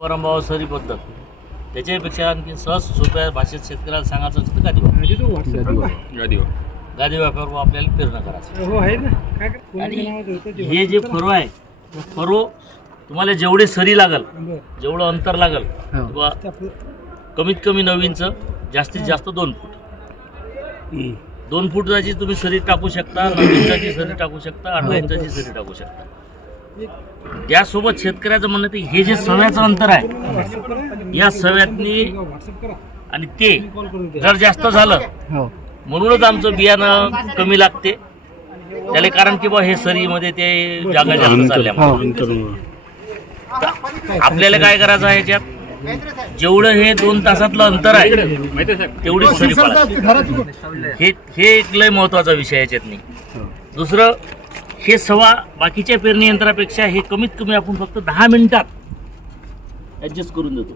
परंभाव सरी पद्धत त्याच्यापेक्षा आणखी सहज सोप्या भाषेत शेतकऱ्याला सांगायचं असतं गादी वापरून आपल्याला पेरणं करायचं. आणि हे जे फरो आहे फरो तुम्हाला जेवढे सरी लागल जेवढं अंतर लागल किंवा कमीत कमी 9 इंच जास्तीत जास्त 2 फूट 2 फूटाची तुम्ही सरी टाकू शकता, 9 इंचाची सरी टाकू शकता, 8 इंचाची सरी टाकू शकता. त्यासोबत शेतकऱ्याचं म्हणणं ते हे जे सव्याचं अंतर आहे या सव्यातनी आणि ते जर जास्त झालं म्हणूनच आमचं बियाणं कमी लागते त्याला, कारण की बा हे सरीमध्ये ते जागा जास्त चालल्यामुळे आपल्याला काय करायचं आहे याच्यात जेवढं हे 2 तासातलं अंतर आहे तेवढी सरी पाळायची. हे एक लय महत्वाचा विषय याच्यातनी. दुसरं हे सवा बाकीच्या पेरणी यंत्रापेक्षा हे कमीत कमी आपण फक्त 10 मिनिटात ऍडजस्ट करून देतो.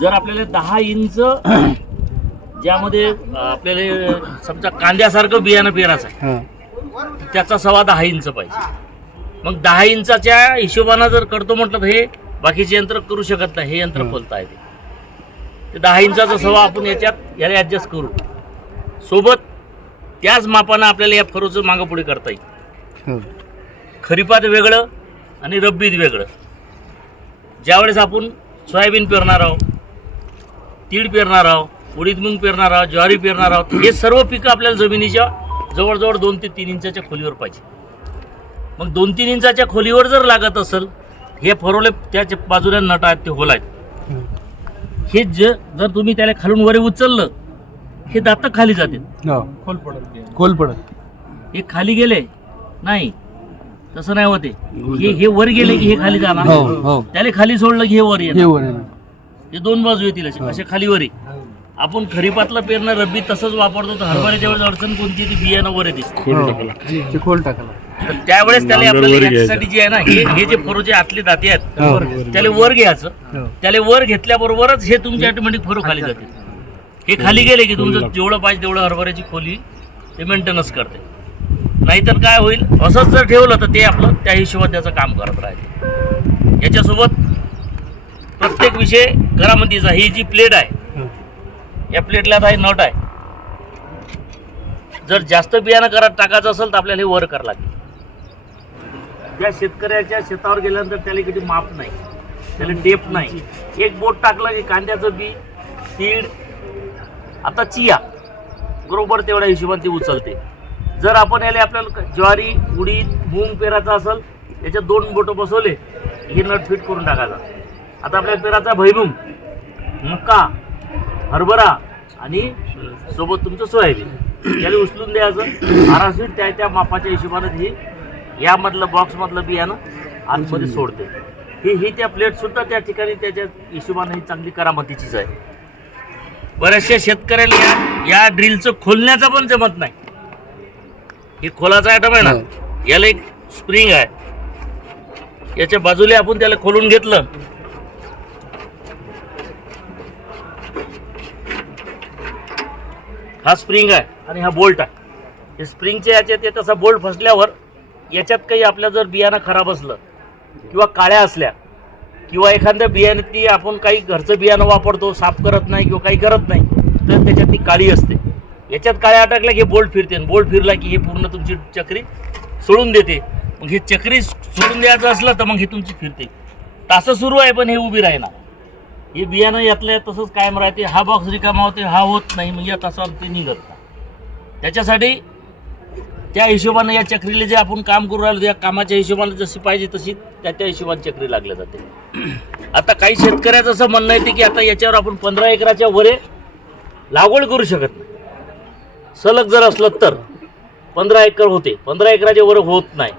जर आपल्याला 10 इंच ज्यामध्ये आपल्याला समजा कांद्यासारखं बियाणं पेरायचं आहे त्याचा सवा 10 इंच पाहिजे. मग 10 इंचाच्या हिशोबानं जर करतो म्हटलं तर हे बाकीचे यंत्र करू शकत नाही, हे यंत्र फलता येते. ते 10 इंचाचा सवा आपण याला ऍडजस्ट करू. सोबत त्याच मापानं आपल्याला या फरोचं मागं पुढे करता येईल. खरीपात वेगळं आणि रब्बीत वेगळं. ज्यावेळेस आपण सोयाबीन पेरणार आहोत, तीळ पेरणार आहोत, उडीद मूग पेरणार आहोत, ज्वारी पेरणार आहोत, हे सर्व पिकं आपल्याला जमिनीच्या जवळजवळ 2 ते 3 इंचाच्या खोलीवर पाहिजे. मग 2-3 इंचाच्या खोलीवर जर लागत असेल हे फरोले त्याच्या बाजूला नट आहेत ते होल आहेत, हे जर तुम्ही त्याला खालून वरी उचललं हे दात खाली जाते, खोल पडत. हे खाली गेले नाही तसं नाही होते. हे वर गेले की हे खाली जाणार, त्याला खाली सोडलं की हे वर येणार. हे 2 बाजू येतील असे खाली वरी. आपण खरीपातलं पेरणं रब्बी तसंच वापरतो. तर हरभऱ्याच्या वेळेस अडचण कोणती ती बियाणं वर दिसते खोल टाकला. त्यावेळेस त्याला आपल्याला याच्यासाठी जे आहे ना हे जे फरो जे आतले दाते आहेत त्याला वर घ्यायचं. त्याला वर घेतल्याबरोबरच हे तुमचे ऑटोमॅटिक फरो खाली जाते. हे खाली गेले की तुमचं जेवढं पाहिजे तेवढं हरभऱ्याची खोली ते मेंटेनन्स करते. नाहीतर काय होईल असंच जर ठेवलं तर ते आपलं त्या हिशोबात त्याचं काम करत राहते. याच्यासोबत प्रत्येक विषय करामतीचा. ही जी प्लेट आहे या प्लेटला आता हे नट आहे. जर जास्त बियाणं टाकायचं असेल तर आपल्याला हे वर करावं लागेल. त्या शेतकऱ्याच्या शेतावर गेल्यानंतर त्याला किती माप नाही, त्याला डेप नाही. एक बोट टाकलं की कांद्याचं बी, तीळ, आता चिया बरोबर तेवढ्या हिशोबाने ती उचलते. जर आपण याला आपल्याला ज्वारी, उडीद, मूग पेरायचा असेल याच्यात 2 बोटं बसवले हे नट फिट करून टाकायचा. आता आपल्याला पेराचा भुईमुग, मका, हरभरा आणि सोबत तुमचं सोयाबीन याला उचलून द्यायचं. आराशीट त्या मापाच्या हिशोबाने ही यामधलं बॉक्समधलं बियाणं आतमध्ये सोडते. ही त्या प्लेटसुद्धा त्या ठिकाणी त्याच्या हिशोबाने ही चांगली करामतीचीच आहे. बऱ्याचशा शेतकऱ्याला या ड्रिलचं खोलण्याचं पण जमत नाही. हे खोलाचा आयटम आहे ना, याला एक स्प्रिंग आहे, याच्या बाजूला आपण त्याला खोलून घेतलं हा स्प्रिंग आहे आणि हा बोल्ट आहे. हे स्प्रिंगच्या याच्यात येत असा बोल्ट फसल्यावर याच्यात काही आपल्या जर बियाणं खराब असलं किंवा काळ्या असल्या किंवा एखाद्या बियाण्यातली आपण काही घरचं बियाणं वापरतो साफ करत नाही किंवा काही करत नाही तर त्याच्यात ती काळी असते. याच्यात काळ्या अटकल्या की हे बोल्ट फिरते. बोल्ट फिरला की हे पूर्ण तुमची चक्री सोडून देते. मग हे चक्री सोडून द्यायचं असलं तर मग हे तुमची फिरते. तासं सुरू आहे पण हे उभी राहीना. हे बियाणं यातल्या तसंच कायम राहते. हा बॉक्स रिकामा होते, हा होत नाही, मग या तासावर ते निघत नाही. त्याच्यासाठी त्या हिशोबानं या चक्रीला जे आपण काम करू राहिलो त्या कामाच्या हिशोबाने जशी पाहिजे तशी त्या हिशोबाने चक्री लागल्या जाते. आता काही शेतकऱ्याचं असं म्हणणं येते की आता याच्यावर आपण 15 एकराच्या वरे लागवड करू शकत नाही. सलग जर असलं तर 15 एकर होते, 15 एकराच्या वर होत नाही.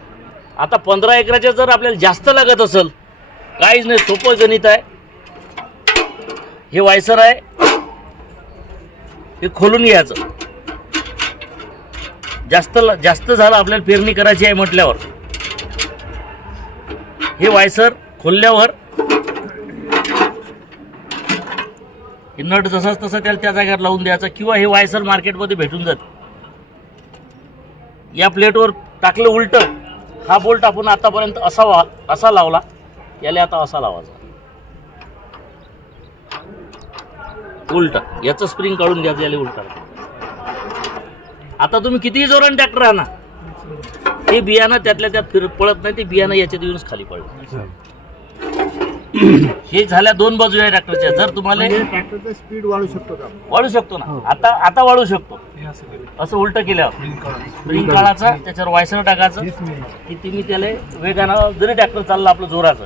आता 15 एकराच्या जर आपल्याला जास्त लागत असेल काहीच नाही, सोपं गणित आहे. हे वायसर आहे, हे खोलून घ्यायचं. जास्त झालं आपल्याला पेरणी करायची आहे म्हटल्यावर हे वायसर खोलल्यावर हे नट जसाच तसा त्याला त्या जागेवर लावून द्यायचा किंवा हे वायसर मार्केटमध्ये भेटून जाते. या प्लेटवर टाकलं उलटं हा बोल्ट आपण आतापर्यंत असा लावला, याला आता असा लावायचा. उलटा याचं स्प्रिंग काढून घ्यायचं, याला उलटा. आता तुम्ही कितीही जोराने ट्रॅक्टर आणा, ते बियाणं त्यातल्या त्यात पळत नाही, ते बियाणं याच्यात येऊनच खाली पडलं. हे झाल्या दोन बाजू आहे ट्रॅक्टरच्या. जर तुम्हाला ट्रॅक्टरचा स्पीड वाढू शकतो का? वाढू शकतो ना, आता वाढू शकतो. असं उलट केल्यावर स्प्रिंग काढायचा, त्याच्यावर वायसर टाकायचं की तुम्ही त्याला वेगानं जरी ट्रॅक्टर चालला आपलं जोराचं,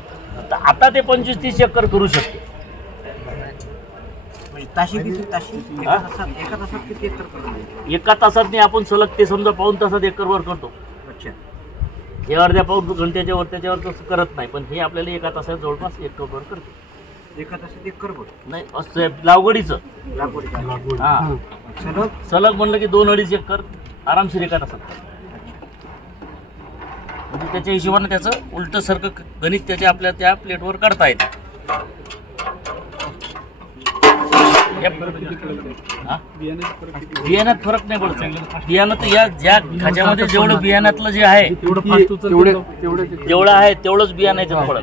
तर आता ते 25-30 चक्कर करू शकतो. एका तासात नाही, आपण सलग ते समजा पाऊण तासात एकरवर करतो. हे अर्ध्या पाऊण घंट्याच्या वर त्याच्यावर तसं करत नाही, पण हे आपल्याला एका तासात जवळपास एकरवर करतो. एका तासात एक कर नाही असं लागवडीचं. हा सलग म्हणलं की 2-2.5 एकर आरामशीर एका तासात. म्हणजे त्याच्या हिशोबाने त्याचं उलट सारखं गणित त्याच्या आपल्या त्या प्लेटवर करता येतं. बियाण्यात फरक नाही पडत. बियाणं तर या ज्या खाच्यामध्ये जेवढं बियाण्यातलं जे आहे जेवढं आहे तेवढंच बियाणं याच्यात पडत.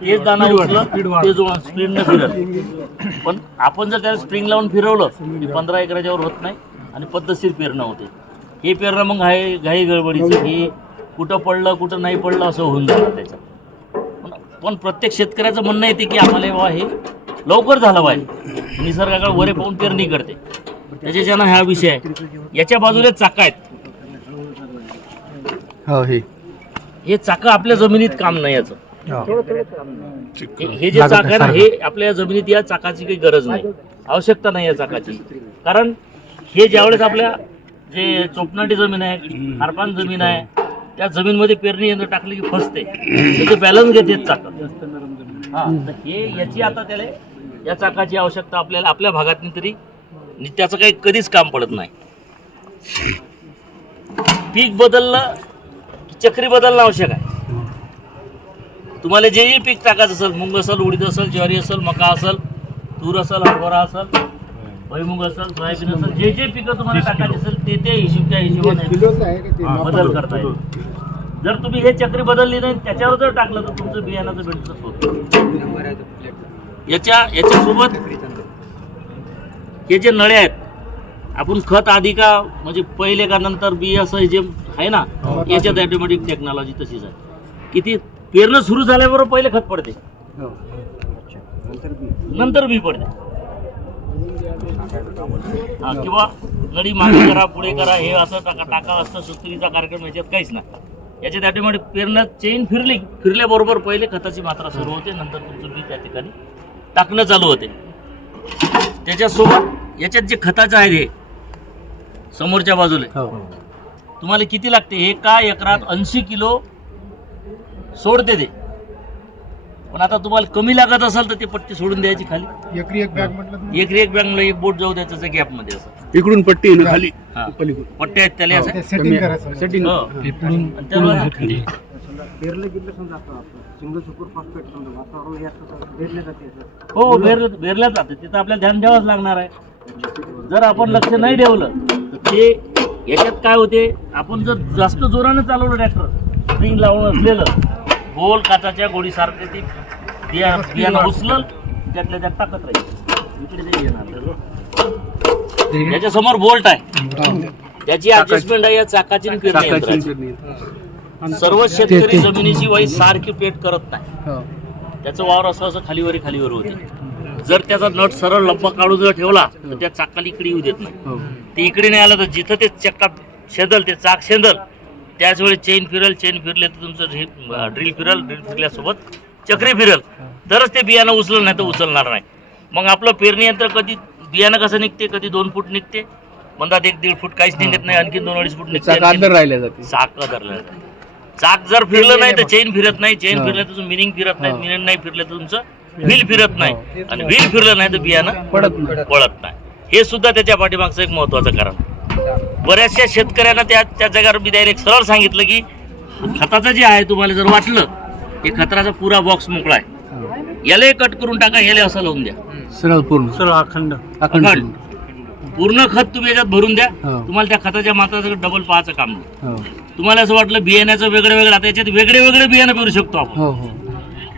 तेच दाना उचलं ते जो स्प्रिंगनं फिरत. पण आपण जर त्याला स्प्रिंग लावून फिरवलं की 15 एकराच्या वर होत नाही आणि पद्धतशीर पेरणं होते. हे पेरणं मग आहे घाई गडबडीचं, हे कुठं पडलं कुठं नाही पडलं असं होऊन जातं त्याच्यात. पण प्रत्येक शेतकऱ्याचं म्हणणं येते की आम्हाला बाबा हे लवकर झालं पाहिजे, निसर्गाकडे वरे पाहून पेरणी करते. त्याच्यानं हा विषय आहे. याच्या बाजूला चाका आहेत. हे चाका आपल्या जमिनीत काम नाही याचं. हे जे चाक आहे ना, हे आपल्या जमिनीत या चाकाची काही गरज नाही, आवश्यकता नाही या चाकाची. कारण हे ज्यावेळेस आपल्या जे चोपनाटी जमीन आहे, खारपान जमीन आहे, त्या जमीनमध्ये पेरणी यंत्र टाकले की फसते, त्याचे बॅलन्स घेते चाक. हा हे याची आता त्याला या चाकाची आवश्यकता आपल्याला आपल्या भागात तरी त्याचं काही कधीच काम पडत नाही. पीक बदललं चक्री बदलणं आवश्यक आहे. तुम्हाला जेही पीक टाकायचं असेल, मूग असेल, उडीद असेल, ज्वारी असेल, मका असेल, तूर असेल, हरभरा असेल, भुईमुग असेल, सोयाबीन असेल, जे जे पिकं तुम्हाला टाकायचे असेल ते त्या हिशोबाने बदल करता येईल. जर तुम्ही हे चक्री बदलली नाही त्याच्यावर जर टाकलं तर तुमचं बियाणाचं भेटतच होतं. याच्यासोबत हे जे नळे आहेत, आपण खत आधी का म्हणजे पहिले का नंतर बियाचं जे आहे ना, याच्यात ऑटोमॅटिक टेक्नॉलॉजी तशीच आहे की ती पेरणं सुरू झाल्याबरोबर पहिले खत पडते, नंतर बी पडते. किंवा नळी मागे करा पुढे करा हे असं टाका असतं सुस्तरीचा कार्यक्रम याच्यात काहीच नाही. याच्यात ऑटोमॅटिक पेरणं चेन फिरल्याबरोबर पहिले खताची मात्रा सुरू होते, नंतर तुमचं बी त्या ठिकाणी टाकणं चालू होते. त्याच्यासोबत याच्यात जे खताचं आहे हे समोरच्या बाजूला तुम्हाला किती लागते, एका एकरात 80 किलो सोडते ते. पण आता तुम्हाला कमी लागत असेल तर ते पट्टी सोडून द्यायची खाली. एकरी एक बॅग म्हणलं एक बोट जाऊ द्यायचं गॅप मध्ये असं इकडून पट्टी खाली पट्ट्या आहेत त्याला असं सेटिंग. हो बेरल्या जाते, तिथं आपल्याला ध्यान ठेवावंच लागणार आहे. जर आपण लक्ष नाही ठेवलं ते याच्यात काय होते, आपण जर जास्त जोरानं चालवलं ट्रॅक्टर स्प्रिंग लावून असलेलं गोल काचाच्या गोडीसारखे ती बियाणं उचलल त्यातल्या त्यात टाकत राहील. इकडे ते येणार याच्या समोर बोल्ट आहे, त्याची ऍडजस्टमेंट आहे या चाकाची आणि पेरणी यंत्राची. सर्व शेतकरी जमिनीची वाई सारखी पेट करत नाही, त्याचं वावर असं खालीवर होते. जर त्याचा नट सरळ लंबा काढून जर ठेवला तर त्या चाकाला इकडे येऊ देत नाही. ते इकडे नाही आलं तर जिथं ते चक्का शेंदल ते चाक शेंदल त्याच वेळी चेन फिरले तर तुमचं ड्रिल फिरल्यासोबत चक्री फिरल तरच ते बियाणं उचललं नाही तर उचलणार नाही. मग आपलं पेरणी यंत्र कधी बियाणं कसं निघते, कधी 2 फूट निघते, म्हणतात 1-1.5 फूट काहीच निघत नाही, आणखी 2-2.5 फूट निघते. चाक चाक जर फिरलं नाही तर चेन फिरत नाही, चेन फिरलं तर तुमचं मिनिंग फिरत नाही, मिनिंग नाही फिरलं तर तुमचं व्हील फिरत नाही, आणि व्हील फिरलं नाही तर बियाणं पळत नाही. हे सुद्धा त्याच्या पाठीमागचं एक महत्वाचं कारण. बऱ्याचशा शेतकऱ्यांना त्या जागेवर मी डायरेक्ट सरळ सांगितलं की खताचं जे आहे तुम्हाला जर वाटलं हे खताचा पुरा बॉक्स मोकळा आहे, याला कट करून टाका, याला असं लावून द्या, सरळ अखंड पूर्ण खत तुम्ही याच्यात भरून द्या. तुम्हाला त्या खताच्या मात्राचं डबल पाहायचं काम नाही. तुम्हाला असं वाटलं बियाण्याचं वेगळं आता याच्यात वेगळे बियाणं पेरू शकतो आपण.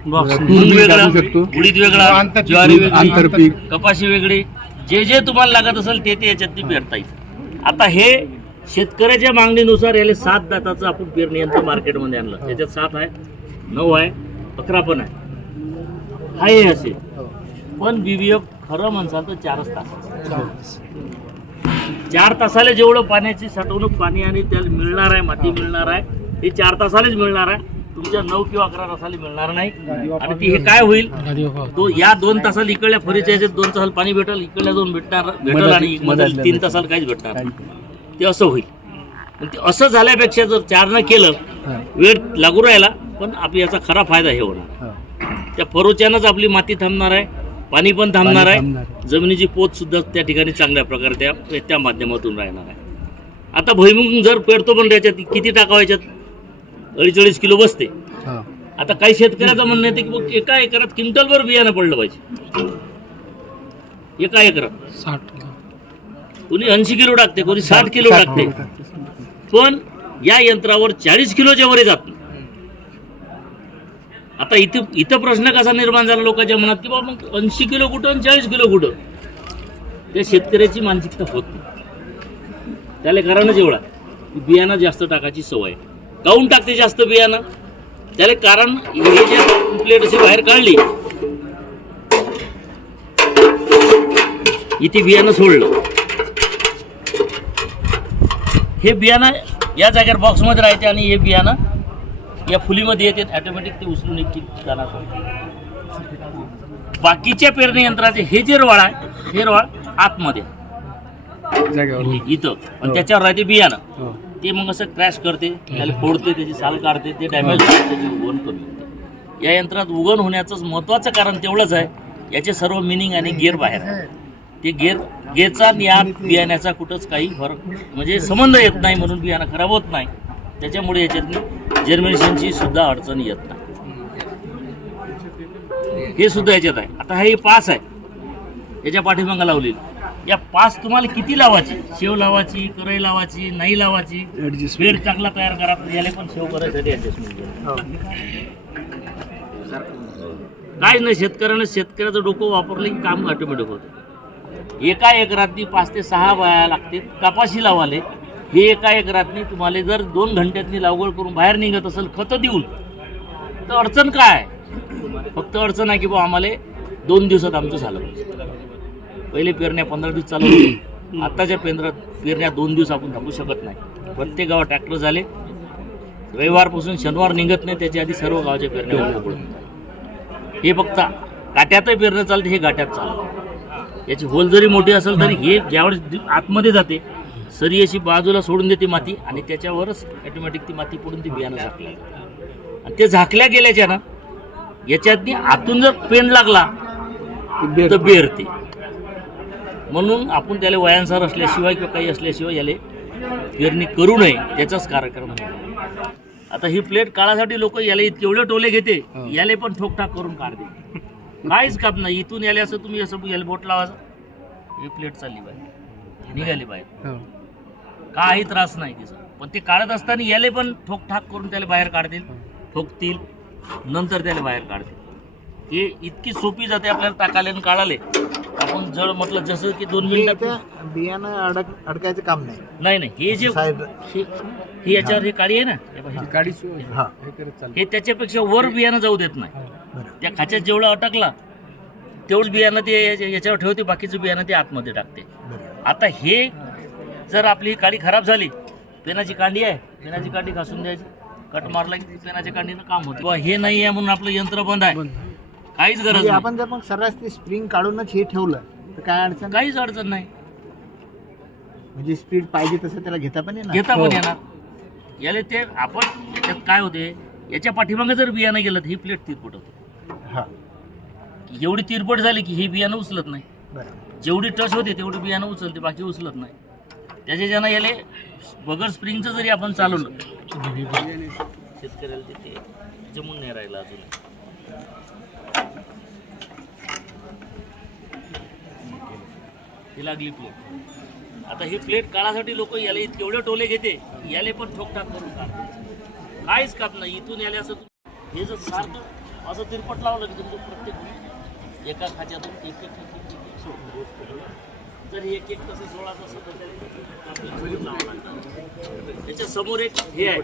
मूग वेगळा, उडीद वेगळा, ज्वारी वेगळी, आंतरपीक, कपाशी वेगळी, जे जे तुम्हाला लागत असेल ते याच्यात पेरता येईल. आता हे शेतकऱ्याच्या मागणीनुसार याला 7 दाताचं आपण पेरणी यंत्र मार्केटमध्ये आणलं. त्याच्यात 7 आहे, 9 आहे, 11 पण आहे. हे असे पण BVF खरं म्हणसाल तर 4 तास. 4 तासाला जेवढं पाण्याची साठवणूक पाणी आणि त्याला मिळणार आहे, माती मिळणार आहे, हे 4 तासालाच मिळणार आहे. तुमच्या 9 किंवा 11 तासाला मिळणार नाही. आणि ती हे काय होईल, तो या 2 तासाला इकडल्या फरीच्या याच्यात 2 तासाला पाणी भेटेल, इकडल्या 2 भेटेल आणि 3 तासाला काहीच भेटणार नाही. ते असं होईल. पण ते असं झाल्यापेक्षा जर 4 न केलं, वेळ लागू राहिला, पण आपली याचा खरा फायदा हे होणार. त्या फरोच्यानंच आपली माती थांबणार आहे, पाणी पण थांबणार आहे, जमिनीची पोत सुद्धा त्या ठिकाणी चांगल्या प्रकारे त्या माध्यमातून राहणार आहे. आता भुईमुग जर पेरतो पण त्याच्यात किती टाकावं, याच्यात 42 किलो बसते. आता काही शेतकऱ्याचं म्हणणं येते की मग एका एकरात क्विंटलभर बियाणं पडलं पाहिजे. एका एकरात 60, कोणी 80 किलो टाकते, कोणी 60 किलो टाकते, पण या यंत्रावर 40 किलोच्या वर जात नाही. आता इथं प्रश्न कसा निर्माण झाला लोकांच्या मनात की बाबा मग 80 किलो कुठं आणि 40 किलो कुठं. त्या शेतकऱ्याची मानसिकता होत नाही. त्याला कारणच एवढा की बियाणं जास्त टाकायची सवय. काऊन टाकते जास्त बियाणं, त्याला कारण हे जे प्लेट अशी बाहेर काढली, इथे बियाणं सोडलं, हे बियाणं या जागेवर बॉक्समध्ये राहते आणि हे बियाणं या फुलीमध्ये येते, ऑटोमॅटिक ते उचलून एक जाणार. बाकीच्या पेरणी यंत्राचे हे जे रवाळ आहे, हे रवाळ आतमध्ये इथं, आणि त्याच्यावर राहते बियाणं. ते मग असं क्रॅश करते, त्याला फोडते, त्याची साल काढते, ते डॅमेज होते, त्याची उगवण कमी होते. या यंत्रात उगवण होण्याचं महत्त्वाचं कारण तेवढंच आहे, याचे सर्व मिनिंग आणि गिअर बाहेर आहे. ते गिअरचा आणि या बियाण्याचा कुठंच काही फरक म्हणजे संबंध येत नाही, म्हणून बियाणं खराब होत नाही. त्याच्यामुळे याच्यात जर्मिनेशनची सुद्धा अडचण येत नाही. हे सुद्धा याच्यात आहे. आता हे 5 आहे, याच्या पाठीमागं लावलेली. या 5 तुम्हाला किती लावायची, शेव लावायची, करई लावायची, नाही लावायची, बेड चांगला तयार करा, याला पण शेव करायसाठी ऍडजस्टमेंट. काय नाही, शेतकऱ्याचं डोकं वापरलं की काम ऑटोमॅटिक होतं. एका एकरातनी 5 ते 6 बाया लागते कपाशी लावाले. हे एका एकरातनी तुम्हाला जर 2 घंट्यातनी लागवड करून बाहेर निघत असेल खतं देऊन, तर अडचण काय? फक्त अडचण आहे की बा आम्हाला 2 दिवसात आमचं झालं पाहिजे. पहिले पेरण्या 15 दिवस चालू होती, आत्ताच्या पेरण्या 2 दिवस आपण थांबू शकत नाही. प्रत्येक गावात ट्रॅक्टर झाले, रविवारपासून शनिवार निघत नाही, त्याच्या आधी सर्व गावाच्या पेरण्या पकडून. हे फक्त काट्यातही पेरणं चालते, हे गाट्यात चालतं. याची होल जरी मोठी असेल तरी हे ज्यावेळेस आतमध्ये जाते, सरी अशी बाजूला सोडून देते माती, आणि त्याच्यावरच ऑटोमॅटिक ती माती पडून ती बियाणं झाकल्या जाते. आणि ते झाकल्या गेल्याच्या ना याच्यातनी आतून जर पेंड लागला तर बेरते. म्हणून आपण त्याला वयानुसार असल्याशिवाय किंवा काही असल्याशिवाय याला पेरणी करू नये, त्याचाच कार्यक्रम आहे. आता ही प्लेट काढासाठी लोक याला इतके एवढे टोले घेते, याले पण ठोकठाक करून काढते. काहीच काम नाही. इथून याले असं तुम्ही असं याला बोट लावायचं, ही प्लेट चालली बाहेर, निघाली बाहेर, काही त्रास नाही तिचा. पण ते काढत असताना याले पण ठोकठाक करून त्याला बाहेर काढतील, ठोकतील, नंतर त्याला बाहेर काढतील. हे इतकी सोपी जाते आपल्याला टाकाले आणि काढाले. आपण जड म्हटलं जसं की 2 मिनिटात बियाणं अडकायचं काम नाही. नाही, हे जे हे याच्यावर हे काळी आहे ना, हे त्याच्यापेक्षा वर बियाणं जाऊ देत नाही. त्या खाच्यात जेवढं अटकला तेवढंच बियाणं ते याच्यावर ठेवते, बाकीचं बियाणं ते आतमध्ये टाकते. आता हे जर आपली काडी खराब झाली, पेनाची कांडी आहे, पेनाची कांडी घासून द्यायची, कट मारला की पेनाच्या कांडीनं काम होतं. हे नाही आहे म्हणून आपलं यंत्र बंद आहे, काहीच गरज नाही. आपण जर मग सर्रास ते स्प्रिंग काढूनच हे ठेवलं तर काय अडचण? काहीच अडचण नाही. म्हणजे स्पीड पाहिजे तसं त्याला घेता पण येणार. याला ते आपण याच्यात काय होते, याच्या पाठीमागे जर बियाणं गेलं तर ही प्लेट तिरपट होते. एवढी तिरपट झाली की हे बियाणं उचलत नाही. जेवढी टच होते तेवढी बियाणं उचलते, बाकी उचलत नाही. त्याच्या ज्यांना याले बगर स्प्रिंगचं जरी आपण चालवलं, शेतकऱ्याला ते जमून नाही राहिलं अजून. ही लागली प्लेट. आता ही प्लेट काढासाठी लोक याला इतके एवढे टोले घेते, याले पण ठोकठाक करून काढतात. काहीच काम नाही. इथून याले असं हे जर सारखं असं तिरपट लावलं की तुमचं प्रत्येक एका खात्यातून एक एक एक एक सोडून जर एक एक तसं 16 तसं तर आपल्याला लावावं लागतं. त्याच्या समोर एक हे आहे